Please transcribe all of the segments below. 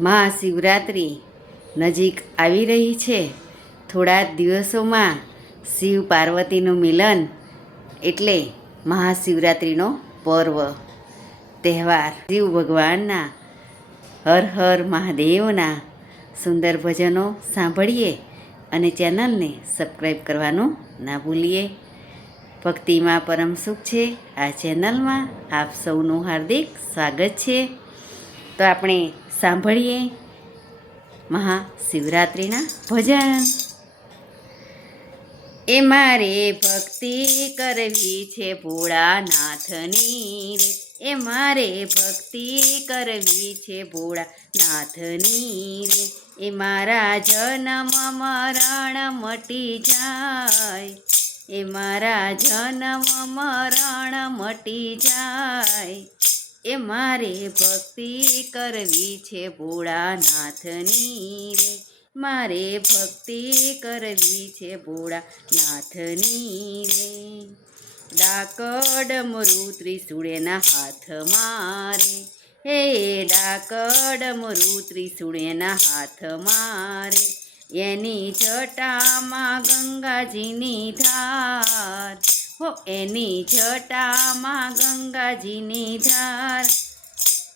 મહાશિવરાત્રિ નજીક આવી રહી છે. થોડા દિવસોમાં શિવ પાર્વતીનું મિલન એટલે મહાશિવરાત્રિનો પર્વ. તહેવાર. શિવ ભગવાનના હર હર મહાદેવના સુંદર ભજનો સાંભળીએ અને ચેનલને સબસ્ક્રાઈબ કરવાનું ના ભૂલીએ. ભક્તિમાં પરમ સુખ છે. આ ચેનલમાં આપ સૌનું હાર્દિક સ્વાગત છે. તો આપણે સાંભળીએ મહાશિવરાત્રિના ભજન. એ મારે ભક્તિ કરવી છે ભોળાનાથની રે. એ મારે ભક્તિ કરવી છે ભોળાનાથની રે. એ મારા જન્મ મરણ મટી જાય. એ મારા જન્મ મરણ મટી જાય. એ મારે ભક્તિ કરવી છે ભોળાનાથની રે. મારે ભક્તિ કરવી છે ભોળાનાથની રે. ડાકડ મરુ ત્રિશુળેના હાથ મારે. હે ડાકડ મરુ ત્રિશુળેના હાથ મારે. એની જટામાં ગંગાજીની ધાર. હો એની જટામાં ગંગાજીની ધાર.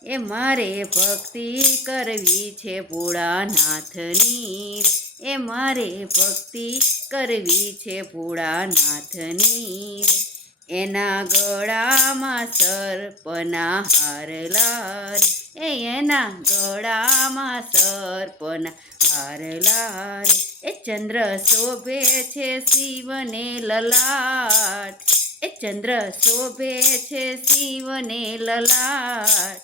એ મારે ભક્તિ કરવી છે ભોળાનાથની. એ મારે ભક્તિ કરવી છે ભોળાનાથની. એના ગળામાં સર્પના હારલાર એ એના ગળામાં સર્પના હારલાર એ ચંદ્ર શોભે છે શિવને લલાટ. એ ચંદ્ર શોભે છે શિવને લલાટ.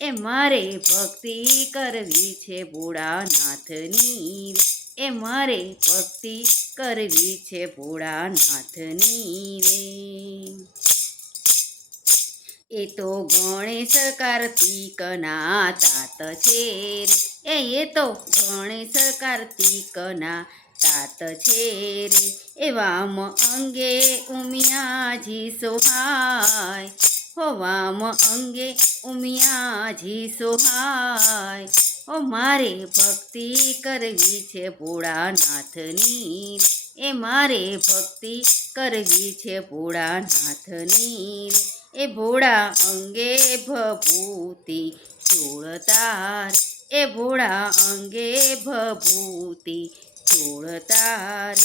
એ મારે ભક્તિ કરવી છે ભોળાનાથની. એ મારે ભક્તિ કરવી છે ભોળાનાથની રે. એ તો ગણેશ કાર્તિકના તાત છે એ એ તો ગણેશ કાર્તિકના તાત છે રે. એ વામ અંગે ઉમિયાજી સોહાય. હો વામ અંગે ઉમિયાજી સોહાય. ઓ મારે ભક્તિ કરવી છે ભોળાનાથની. એ મારે ભક્તિ કરવી છે ભોળાનાથની. એ ભોળા અંગે ભભૂતિ ચોળતાર. એ ભોળા અંગે ભભૂતિ ચોળતાર.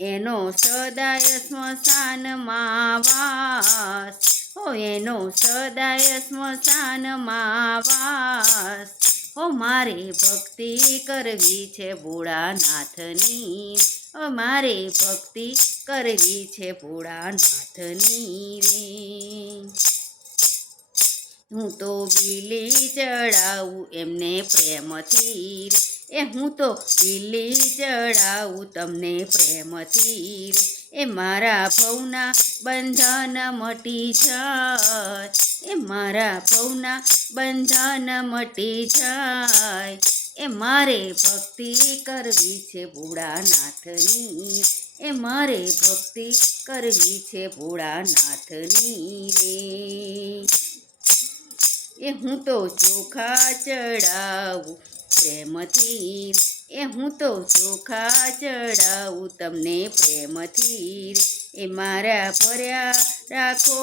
એનો સદાય સ્મશાનમાં વાસ. હો, એનો સદાય સ્મશાનમાં વાસ. હો મારે ભક્તિ કરવી છે ભોળાનાથની. ઓ મારે ભક્તિ કરવી છે ભોળાનાથની રે. હું તો બિલી ચડાવું એમને પ્રેમથી એ હું તો બિલી ચડાવું તમને પ્રેમથી રે. એ મારા ભવના બંધન મટી જાય. એ મારા ભવના બંધન મટી જાય. એ મારે ભક્તિ કરવી છે ભોળાનાથની. એ મારે ભક્તિ કરવી છે ભોળાનાથની રે. એ હું તો ચોખા ચડાવું પ્રેમથી. એ હું તો ચોખા ચડાવું તમને પ્રેમથી. એ મારા ભર્યા રાખો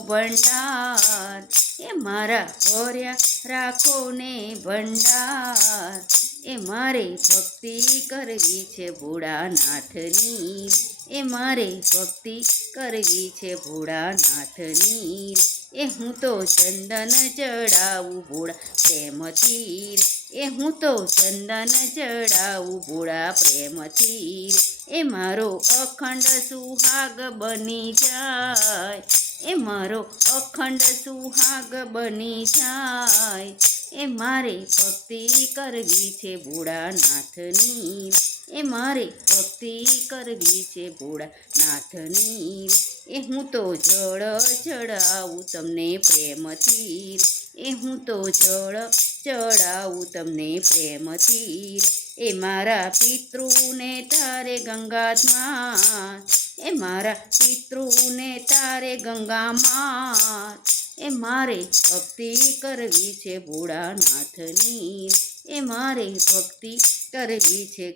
ભંડાર. એ મારા ભર્યા રાખો ને ભંડાર. એ મારે ભક્તિ કરવી છે ભોળાનાથની. એ મારે ભક્તિ કરવી છે ભોળાનાથની. એ હું તો ચંદન ચડાવું ભોળા પ્રેમથી. એ હું તો ચંદન ચડાવું ભોળા પ્રેમથી. એ મારો અખંડ સુહાગ બની જાય. એ મારો અખંડ સુહાગ બની જાય. એ મારે ભક્તિ કરવી છે ભોળાનાથની. એ મારે ભક્તિ કરવી છે ભોળાનાથની. એ હું તો જળ ચડાવું તમને પ્રેમથી. એ હું તો જળ ચડાવું તમને પ્રેમથી એ મારા પિતૃને તારે ગંગામાં. એ મારા પિતૃને તારે ગંગામાં. એ મારે ભક્તિ કરવી છે ભોળાનાથની. એ મારે ભક્તિ કરવી છે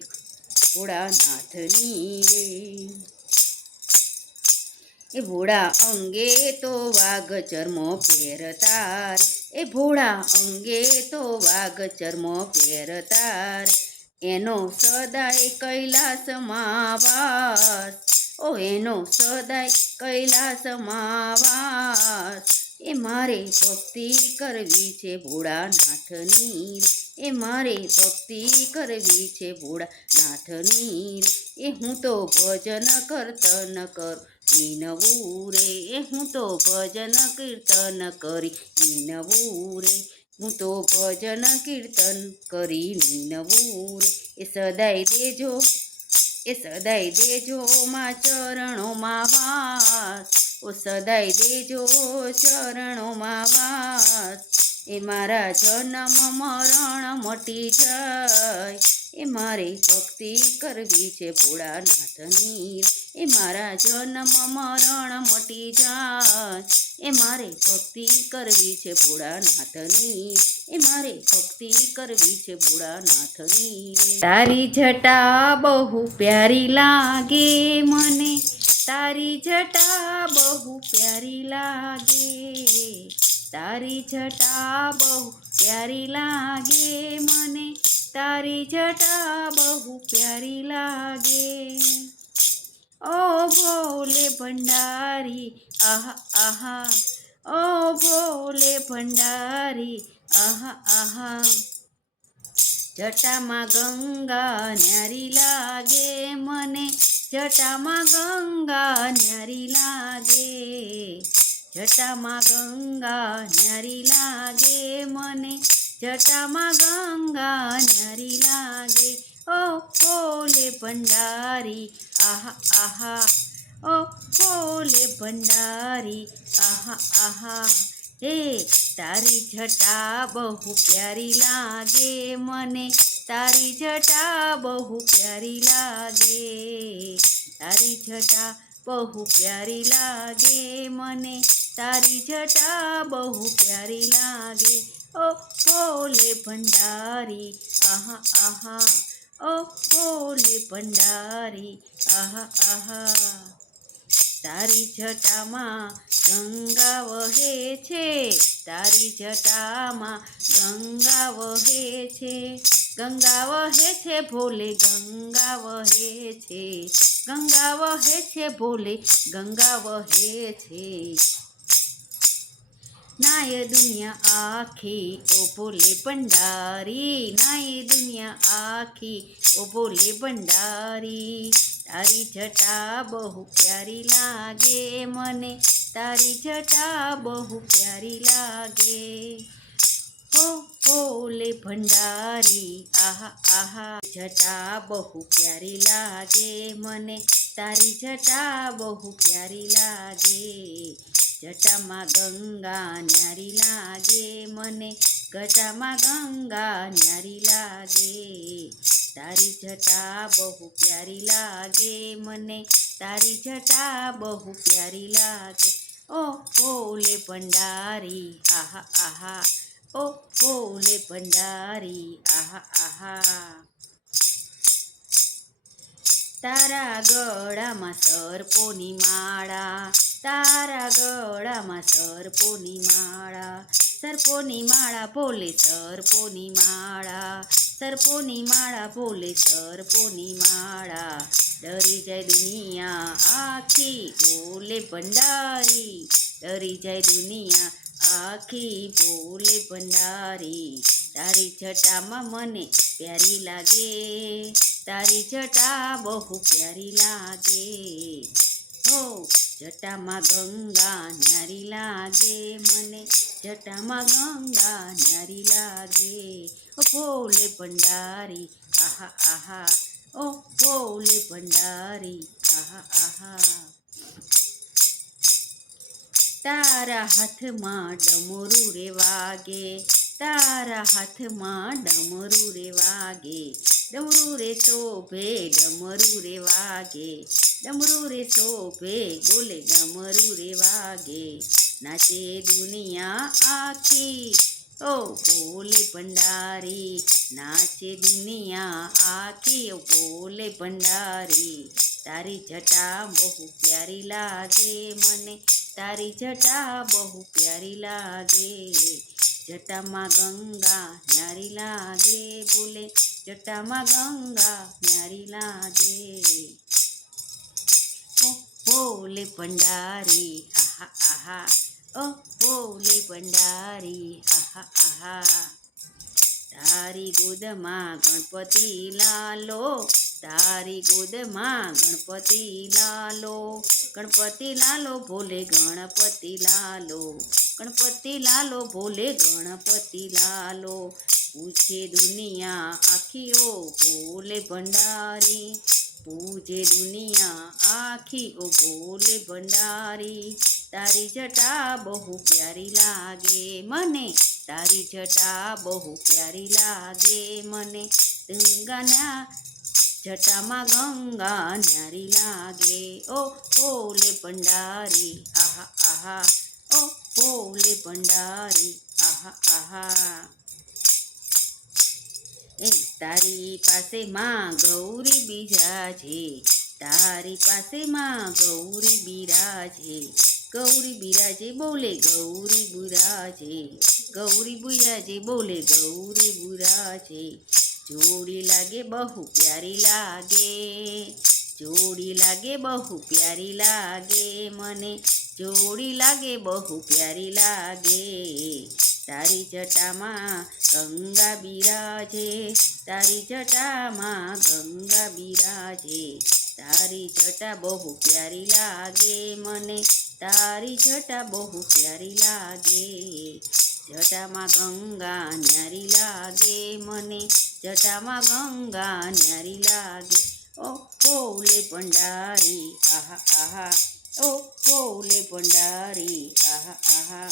ભોળાનાથની. રે એ ભોળા અંગે તો વાઘ ચર્મો પહેરતાર. એ ભોળા અંગે તો વાઘ ચર્મો પહેરતાર, એનો સદાય કૈલાસમાં વાસ ઓ, એનો સદાય કૈલાસમાં વાસ એ મારે ભક્તિ કરવી છે ભોળાનાથની. એ મારે ભક્તિ કરવી છે ભોળાનાથની. એ હું તો ભજન કરતન કર વિનવું રે હું તો ભજન કીર્તન કરી વિનવું રે હું તો ભજન કીર્તન કરી વિનવું રે એ સદાય દેજો, એ સદાય દેજો મા ચરણોમાં વાસ. ઓ સદાય દેજો ચરણોમાં વાસ. એ મારા જન્મ મરણ મટી જાય. એ મારે ભક્તિ કરવી છે ભોળાનાથની. એ મારા જન્મ મરણ મટી જાય. એ મારે ભક્તિ કરવી છે ભોળાનાથની. એ મારે ભક્તિ કરવી છે ભોળાનાથની. તારી જટા બહુ પ્યારી લાગે મને. તારી જટા બહુ પ્યારી લાગે. તારી જટા બહુ પ્યારી લાગે મને. તારી જટા બહુ પ્યારી લાગે. ઓ ભોલે ભંડારી, આહા આહા. ઓ ભોલે ભંડારી, આહા આહા. જટામાં ગંગા ન્યારી લાગે, મને જટામાં ગંગા ન્યારી લાગે. જટામાં ગંગા ન્યારી લાગે, મને જટામાં ગંગા ન્યારી લાગે ઓ ભોલે ભંડારી આહા આહા ઓ ભોલે ભંડારી આહા આહા હે તારી જટા બહુ પ્યારી લાગે મને તારી જટા બહુ પ્યારી લાગે તારી જટા બહુ પ્યારી લાગે મને તારી જટા બહુ પ્યારી લાગે ઓ ભોલે ભંડારી, આહા આહા. ઓ ભોલે ભંડારી, આહા આહા. તારી જટામાં ગંગા વહે છે, તારી જટામાં ગંગા વહે છે. ગંગા વહે છે ભોલે, ગંગા વહે છે. ગંગા વહે છે ભોલે, ગંગા વહે છે. નાય દુનિયા આખી, ઓ ભોલે ભંડારી. નાય દુનિયા આખી, ઓ ભોલે ભંડારી. તારી જટા બહુ પ્યારી લાગે મને. તારી જટા બહુ પ્યારી લાગે. ઓ ભોલે ભંડારી, આહા આહા. જટા બહુ પ્યારી લાગે મને. તારી જટા બહુ પ્યારી લાગે. જટામાં ગંગા ન્યારી લાગે, મને ગટામાં ગંગા ન્યારી લાગે. તારી જટા બહુ પ્યારી લાગે, મને તારી જટા બહુ પ્યારી લાગે. ઓ ઓલે ભંડારી, આહા આહા. ઓ ઓલે ભંડારી, આહા આહા. તારા ગળામાં સર્પોની માળા, તારા ગળામાં સર્પોની માળા સર્પોની માળા બોલે સર્પોની માળા સર્પોની માળા બોલે સર્પોની માળા. ડરી જાય દુનિયા આખી બોલે ભંડારી, ડરી જાય દુનિયા આખી બોલે ભંડારી. તારી જટામાં મને પ્યારી લાગે. તારી જટા બહુ પ્યારી લાગે. હો, જટામાં ગંગા ન્યારી લાગે. મને જટામાં ગંગા ન્યારી લાગે. ઓ ભોલે ભંડારી, આહા આહા. ઓ ભોલે ભંડારી, આહા આહા. તારા હાથમાં ડમરું રે વાગે તારા હાથમાં ડમરું રે વાગે ડમરું રે શોભે ડમરું રે વાગે ડમરું રે શોભે બોલે ડમરું રે વાગે નાચે દુનિયા આખી ઓ ભોલે ભંડારી, નાચે દુનિયા આખી, ઓ ભોલે ભંડારી. તારી જટા બહુ પ્યારી લાગે મને, તારી જટા બહુ પ્યારી લાગે. જટામાં ગંગા ન્યારી લાગે ભોલે જટામાં ગંગા ન્યારી લાગે. ઓ ભોલે ભંડારી, આહા આહા. ઓ ભોલે ભંડારી, આહા આહા. તારી ગોદમાં ગણપતિ લાલો, તારી ગોદમાં ગણપતિ લાલો. ગણપતિ લાલો ભોલે ગણપતિ લાલો. ગણપતિ લાલો ભોલે ગણપતિ લાલો. પૂછે દુનિયા આખી ઓ ભોલે ભંડારી. પૂજે દુનિયા આખી ઓ બોલે ભંડારી. તારી જટા બહુ પ્યારી લાગે મને. તારી જટા બહુ પ્યારી લાગે મને. ગંગાના જટામાં ગંગા ન્યારી લાગે. ઓ બોલે ભંડારી. આહા આહા. ઓ બોલે ભંડારી. આહા આહા. એ તારી પાસે માં ગૌરી બિરાજે, તારી પાસે માં ગૌરી બિરાજે. ગૌરી બિરાજે બોલે, ગૌરી બુરાજે. ગૌરી બુરાજે બોલે, ગૌરી બુરાજે. જોડી લાગે, બહુ પ્યારી લાગે. જોડી લાગે, બહુ પ્યારી લાગે. મને જોડી લાગે, બહુ પ્યારી લાગે. તારી જટામાં ગંગા બિરાજે, તારી જટામાં ગંગા બિરાજે. તારી જટા બહુ પ્યારી લાગે મને, તારી જટા બહુ પ્યારી લાગે. જટામાં ગંગા ન્યારી લાગે મને, જટામાં ગંગા ન્યારી લાગે. ઓ કોલે ભંડારી, આહા આહા. ઓ કોલે ભંડારી, આહા આહા.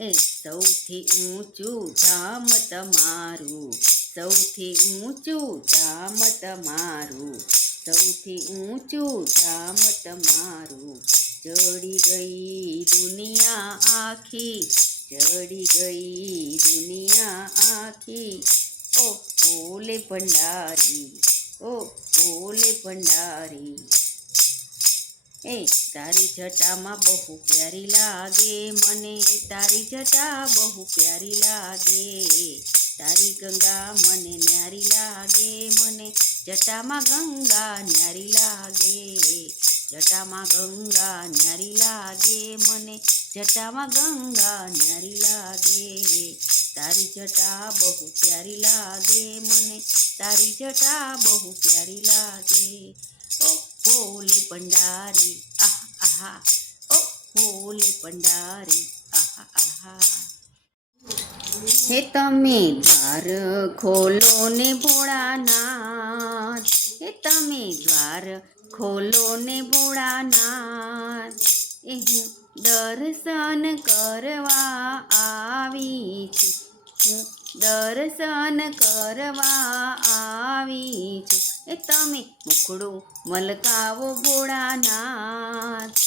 એ સૌથી ઊંચું ધામ તમારું સૌથી ઊંચું ધામ તમારું સૌથી ઊંચું ધામ તમારું ચડી ગઈ દુનિયા આખી. ચડી ગઈ દુનિયા આખી. ઓ ભોલે ભંડારી. ઓ ભોલે ભંડારી. એ તારી જટામાં બહુ પ્યારી લાગે, મને તારી જટા બહુ પ્યારી લાગે. તારી ગંગા મને ન્યારી લાગે, મને જટામાં ગંગા ન્યારી લાગે. જટામાં ગંગા ન્યારી લાગે, મને જટામાં ગંગા ન્યારી લાગે. તારી જટા બહુ પ્યારી લાગે, મને તારી જટા બહુ પ્યારી લાગે. ઓ ભોલે ભંડારી આહા આહા. ઓ ભોલે ભંડારી આહા આહા. હે તમે દ્વાર ખોલો ને ભોળાનાથ. હે તમે દ્વાર ખોલો ને ભોળાનાથ. એ હું દર્શન કરવા આવી છું. હું દર્શન કરવા આવી છું. એ તમે મુખડું મલકાવો ભોળાનાથ.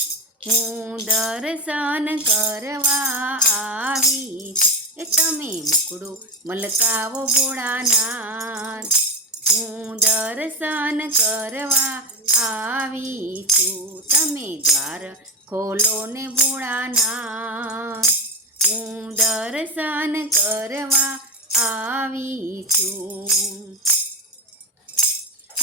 હું દર્શન કરવા આવી એ તમે મુખડું મલકાવો ભોળાનાથ. હું દર્શન કરવા આવી છું તમે દ્વાર ખોલો ને ભોળાનાથ. હું દર્શન કરવા આવી છું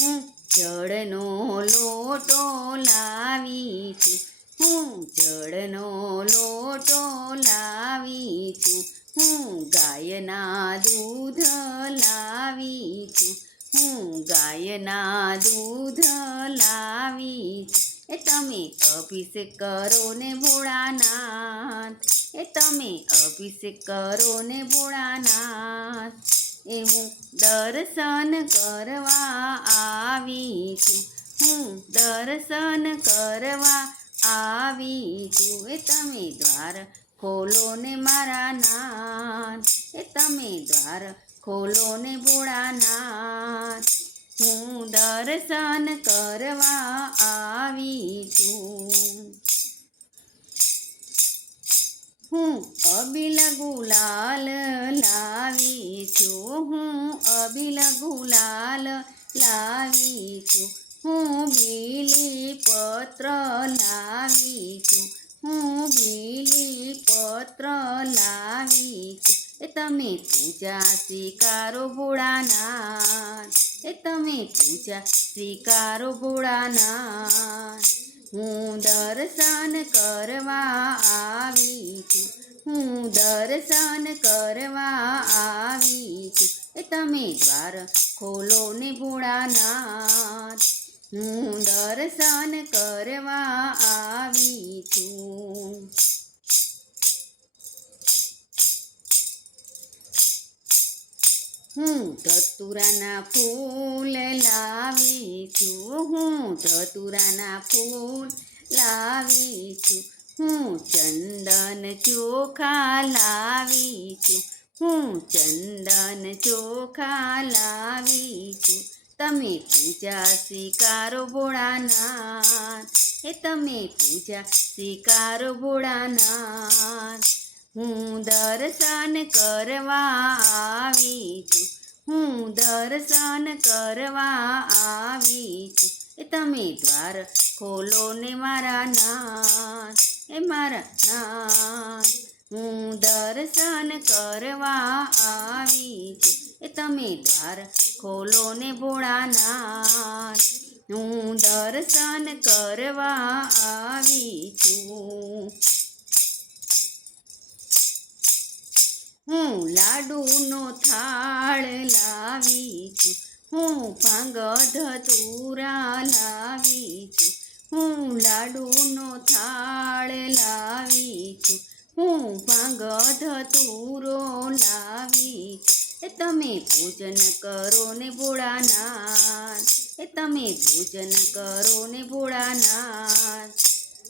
હું જળનો લોટો લાવી છું. હું જળનો લોટો લાવી છું. હું ગાયના દૂધ લાવી છું. હું ગાયના દૂધ લાવી છું. એ તમે અભિષેક કરો ને ભોળાનાથ. એ તમે અભિષેક કરો ને ભોળાનાથ. એ હું દર્શન કરવા આવી છું. હું દર્શન કરવા આવી છું. એ તમે દ્વાર ખોલો ને મારા નાથ. એ તમે દ્વાર ખોલો ને ભોળાનાથ હું દર્શન કરવા આવી છું. હું અબિલ ગુલાલ લાવી છું હું અબિલ ગુલાલ લાવી છું હું બીલી પત્ર લાવી છું હું બીલી પત્ર લાવી છું એ તમે પૂજા સ્વીકારો ભોળાનાથ, એ તમે પૂજા સ્વીકારો ભોળાનાથ. હું દર્શન કરવા આવી છું. હું દર્શન કરવા આવી છું. એ તમે દ્વાર ખોલો ને ભોળાનાથ. હું દર્શન કરવા આવી છું. હું ધતુરાના ફૂલ લાવી છું, હું ધતુરાના ફૂલ લાવી છું, હું ચંદન ચોખા લાવી છું, હું ચંદન ચોખા લાવી છું. તમે પૂજા સ્વીકારો ભોળાનાથ, એ તમે પૂજા સ્વીકારો ભોળાનાથ. હું દર્શન કરવા આવી છું હું દર્શન કરવા આવી છું એ તમે દ્વાર ખોલો ને મારા નાથ, એ મારા નાથ. હું દર્શન કરવા આવી છું એ તમે દ્વાર ખોલો ને ભોળાનાથ હું દર્શન કરવા આવી છું હું લાડુનો થાળ લાવી છું. હું ભાંગ તુરા લાવી છું. હું લાડુનો થાળ લાવી છું. હું ભાંગધ તુરો લાવી છું. એ તમે પૂજન કરો ને ભોળાનાથ. એ તમે પૂજન કરો ને ભોળાનાથ.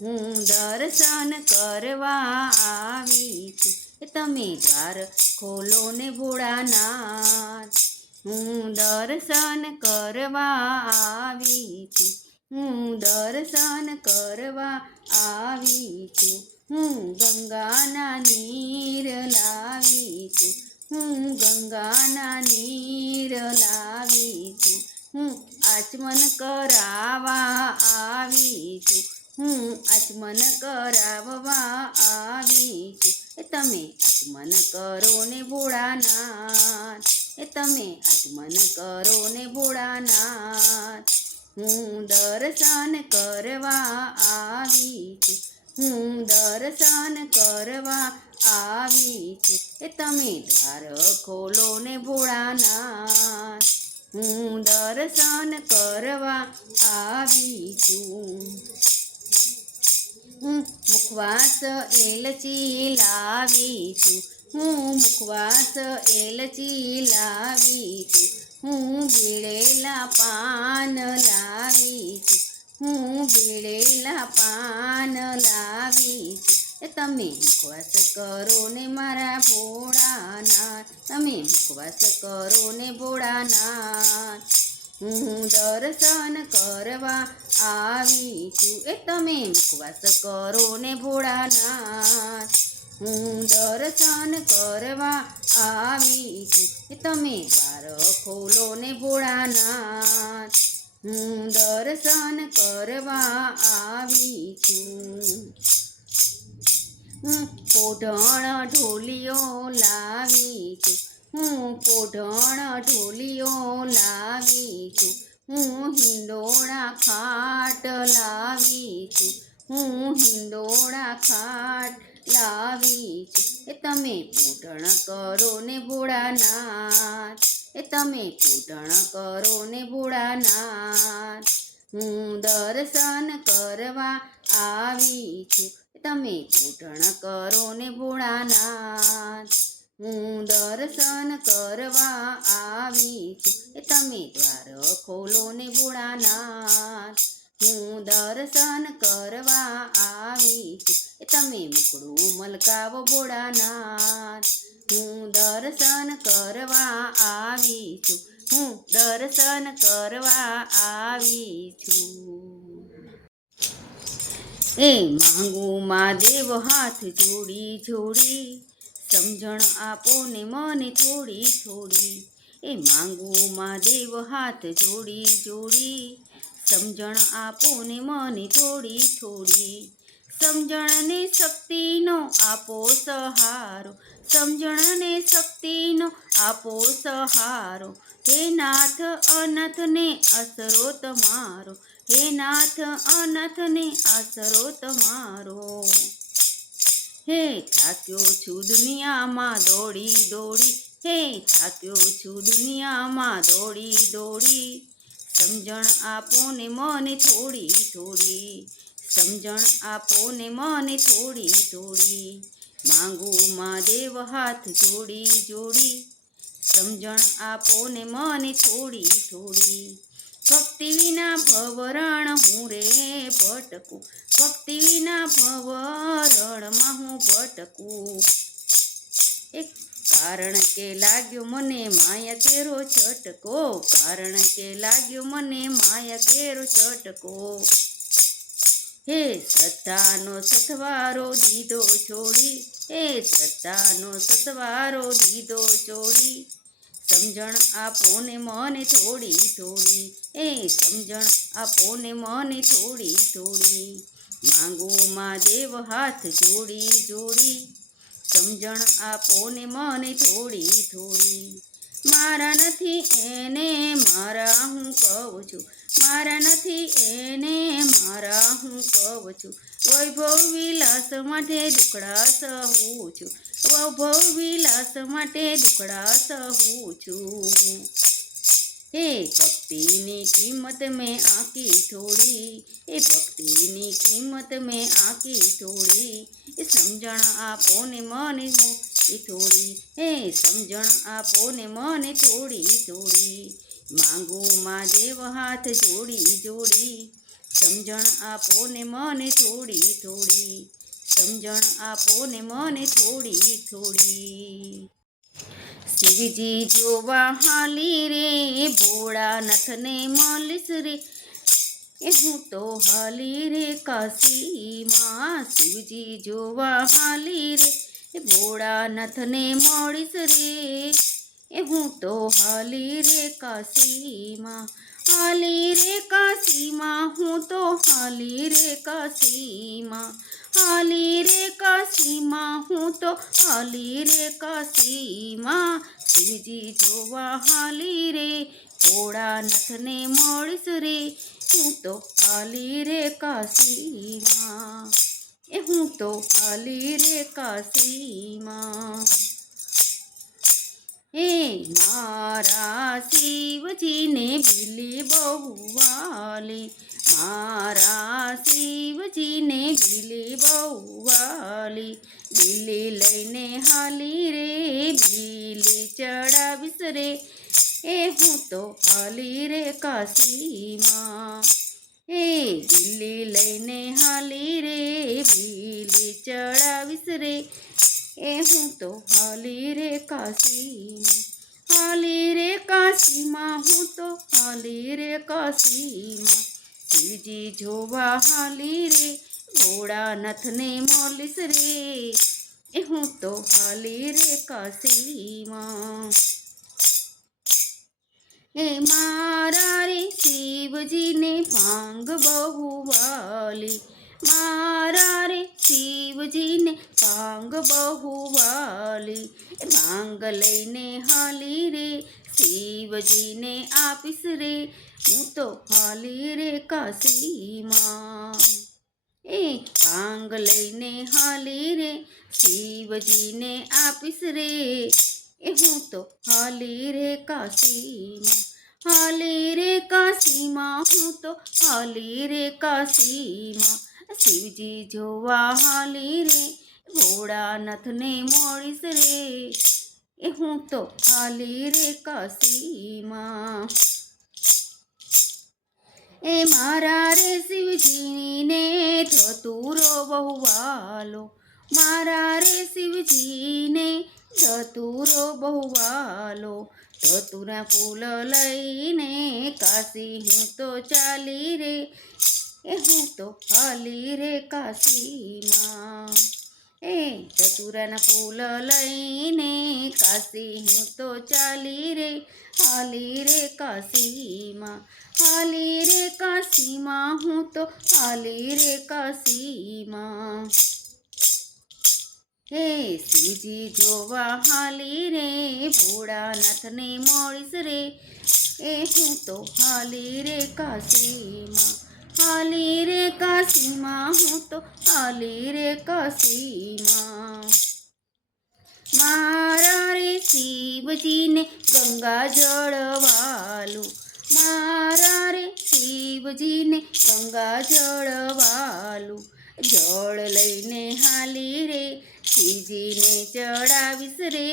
હું દર્શન કરવા આવી છું. તમે દ્વાર ખોલો ને ભોળાનાથ હું દર્શન કરવા આવી છું. હું દર્શન કરવા આવી છું. હું ગંગાના નીર લાવી છું. હું ગંગાના નીર લાવી છું. હું આચમન કરાવવા આવી છું. હું આચમન કરાવવા આવી છું. એ તમે આચમન કરો ને ભોળાનાથ. એ તમે આચમન કરો ને ભોળાનાથ. હું દર્શન કરવા આવી છું હું દર્શન કરવા આવી છું એ તમે દ્વાર ખોલો ને ભોળાનાથ. હું દર્શન કરવા આવી છું હું મુખવાસ એલચી લાવી છું. હું મુખવાસ એલચી લાવી છું. હું ભીળેલા પાન લાવી છું. હું ભીળેલા પાન લાવી એ તમે મુખવાસ કરો ને મારા ભોળાના તમે મુખવાસ કરો ને ભોળાનાથ. હું દર્શન કરવા આવી છું. એ તમે મુખવાસ કરો ને ભોળાનાથ. હું દર્શન કરવા આવી છું. એ તમે દ્વાર ખોલો ને ભોળાનાથ. હું દર્શન કરવા આવી છું. હું પોઢણ ઢોલિયો લાવી છું. હું કોઢણ ઢોલીઓ લાવી છું. હું હિંડોળા ખાટ લાવી છું. હું હિંડોળા ખાટ લાવી છું. એ તમે પૂટણ કરો ને ભોળાનાથ. એ તમે પૂટણ કરો ને ભોળાનાથ. હું દર્શન કરવા આવી છું. તમે પૂટણ કરો ને ભોળાનાથ. હું દર્શન કરવા આવી છું એ તમે દ્વાર ખોલો ને ભોળાનાથ. હું દર્શન કરવા આવી છું તમે મૂકડું મલકાવો ભોળાનાથ. હું દર્શન કરવા આવી છું હું દર્શન કરવા આવી છું એ માંગુ મહાદેવ હાથ જોડી જોડી. સમજણ આપો ને મને થોડી થોડી. એ માંગુ મહાદેવ હાથ જોડી જોડી. સમજણ આપો ને મને થોડી થોડી. સમજણને શક્તિનો આપો સહારો. સમજણને શક્તિનો આપો સહારો. હે નાથ અનથને અસરો તમારો હે નાથ અનથને આસરો તમારો હે થાક્યો છું દુનિયામાં દોડી દોડી, હે થાક્યો છું દુનિયામાં દોડી દોડી. સમજણ આપો ને મને થોડી થોડી, સમજણ આપો ને મને થોડી થોડી. માંગુ મહાદેવ હાથ જોડી જોડી, સમજણ આપો ને મને થોડી થોડી. ભક્તિ વિના ભવરણ હું રે ભટકું. ભક્તિ વિના ભવરણમાં હું ભટકું. એક કારણ કે લાગ્યો મને માયા કેરો છટકો. કારણ કે લાગ્યો મને માયા કેરો છટકો. હે શ્રદ્ધાનો સથવારો દીધો છોડી. હે શ્રદ્ધાનો સથવારો દીધો છોડી. સમજણ આપો ને મને થોડી થોડી, એ સમજણ આપો ને મને થોડી થોડી. માંગુ મહાદેવ હાથ જોડી જોડી, સમજણ આપો ને મને થોડી થોડી. મારા નથી એને, મારા હું કહું છું. મારા નથી, એને મારા હું કહું છું. વૈભવ વિલાસ માટે દુકડા સહું છું. વૈભવ વિલાસ માટે દુકડા સહું છું. હે ભક્તિની કિંમત મેં આંકી થોડી એ ભક્તિની કિંમત મેં આંકી થોડી એ સમજણ આપો ને મને હું એ થોડી. હે સમજણ આપો ને મને થોડી થોડી. માંગુ મહાદેવ હાથ જોડી જોડી. સમજણ આપો ને મને થોડી થોડી. સમજણ આપો ને મને થોડી થોડી. શિવજી જોવા હાલી રે ભોળાનાથને મળીશ રે. એ હું તો હાલી રે કાશીમાં. શિવજી જોવા હાલી રે ભોળાનાથને મળીશ રે. એ હું તો હાલી રે કાશીમાં, હલી રે કસીમાં હું તો હાલી રે કાશીમાં, હલી રે કસીમાં હું તો હલી રે કાશીમાં. શિવજી જોવા હાલી રે, ભોળાનાથને મળીશ રે, હું તો હાલી રે કાશીમાં. એ હું તો હાલી રે કાશીમાં. હે મારા શિવજીને બિલી બહુ વાલી મારા શિવજીને બિલી બહુ વાલી બીલી લઈને હાલી રે, બિલી ચડાવીશ રે. એ હું તો હાલી રે કાશીમાં. એ બિલી લઈને હાલી રે, બિલી ચડાવીશ રે. એ હું તો હાલી રે કાશીમાં હાલી રે કાશીમાં હું તો હાલી રે કાશીમાં. શિવજી જોવા હાલી રે, ભોળાનાથને મોલીસ રે. એ હું તો હાલી રે કાશીમાં. એ મારા રે શિવજીને ભાંગ બહુ વાલી, મારા રે શિવજીને ભાંગ બહુ વાલી. ભાંગ લઈને હાલી રે, શિવજીને આપીશ રે. હું તો હાલી રે કાશીમાં. એ ભાંગ લઈને હાલી રે, શિવજીને આપીશ રે. એ હું તો હાલી રે કાશીમાં. હાલી રે કાશીમાં, હું તો હાલી રે કાશીમાં. શિવજી જોવા હાલી રે, ભોળાનાથને મોડીશ રે. એ હું તો હાલી રે કાશીમાં. એ મારા રે શિવજીને ધતુરો બહુ વાલો. મારા રે શિવજીને ધતુરો બહુ વાલો. ધતુરા ફૂલ લઈને કાશી હું તો ચાલી રે. એ હું તો હાલી રે કાશીમાં. એ ચતુરાના ફૂલ લઈને કાશી હું તો ચાલી રે, હાલી રે કાશીમાં. હાલી રે કાશીમાં, હું તો હાલી રે કાશીમાં. હે શ્રીજી જોવા હાલી રે, ભોળાનાથને મળીશ રે. એ હું તો હાલી રે કાશીમાં. હાલી રે કાશીમાં હું તો હાલી રે કાશીમાં મારા રે શિવજીને ગંગા જળવાલું મારા રે શિવજીને ગંગા જળવાલું જળ લઈને હાલી રે શિવજીને ચડાવીશ રે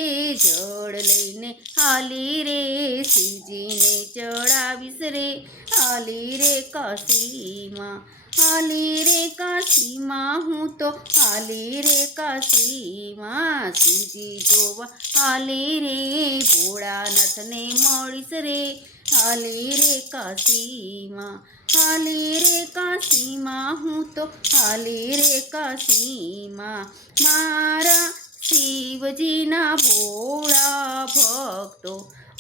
જળ લઈને હાલી રે. શિવજીને ચડાવીશ રે, હાલી રે કાશીમાં, હાલી રે કાશીમાં. હું તો હાલી રે કાશીમાં શિવજી જોવા હાલી રે. ભોળાનાથને મળીશ રે. હાલી રે કાશીમાં, હાલે રે કાશીમાં, હું તો હાલે રે કાશીમાં. મારા શિવજીના ભોળા ભક્તો,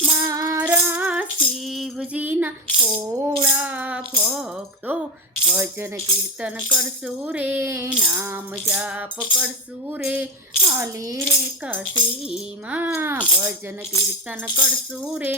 મારા શિવજીના ભોળા ભક્તો, ભજન કીર્તન કરશું રે, નામ જાપ કરશું રે હાલી રે કાશીમાં ભજન કીર્તન કરશું રે,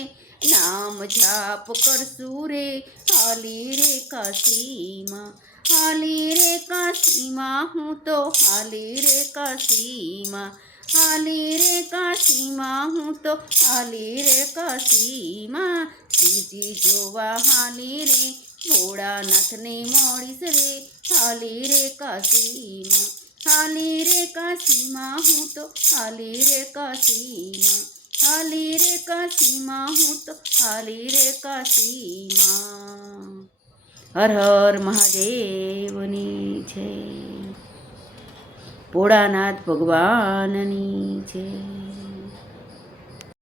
નામ જાપ કરશું રે હાલી રે કાશીમાં હાલી રે કાશીમાં, હું તો હાલી રે કાશીમાં હાલી રે કાશીમાં, હું તો હાલી રે કાશીમાં શ્રીજી જોવા હાલી રે ભોળાનાથને મળીશ રે હાલી રે કાશીમાં હાલી રે કાશીમાં હું તો, હાલી રે કાશીમાં, હાલી રે કાશીમાં હું તો, હાલી રે કાશીમાં. હર હર મહાદેવની છે, ભોળાનાથ ભગવાનની છે.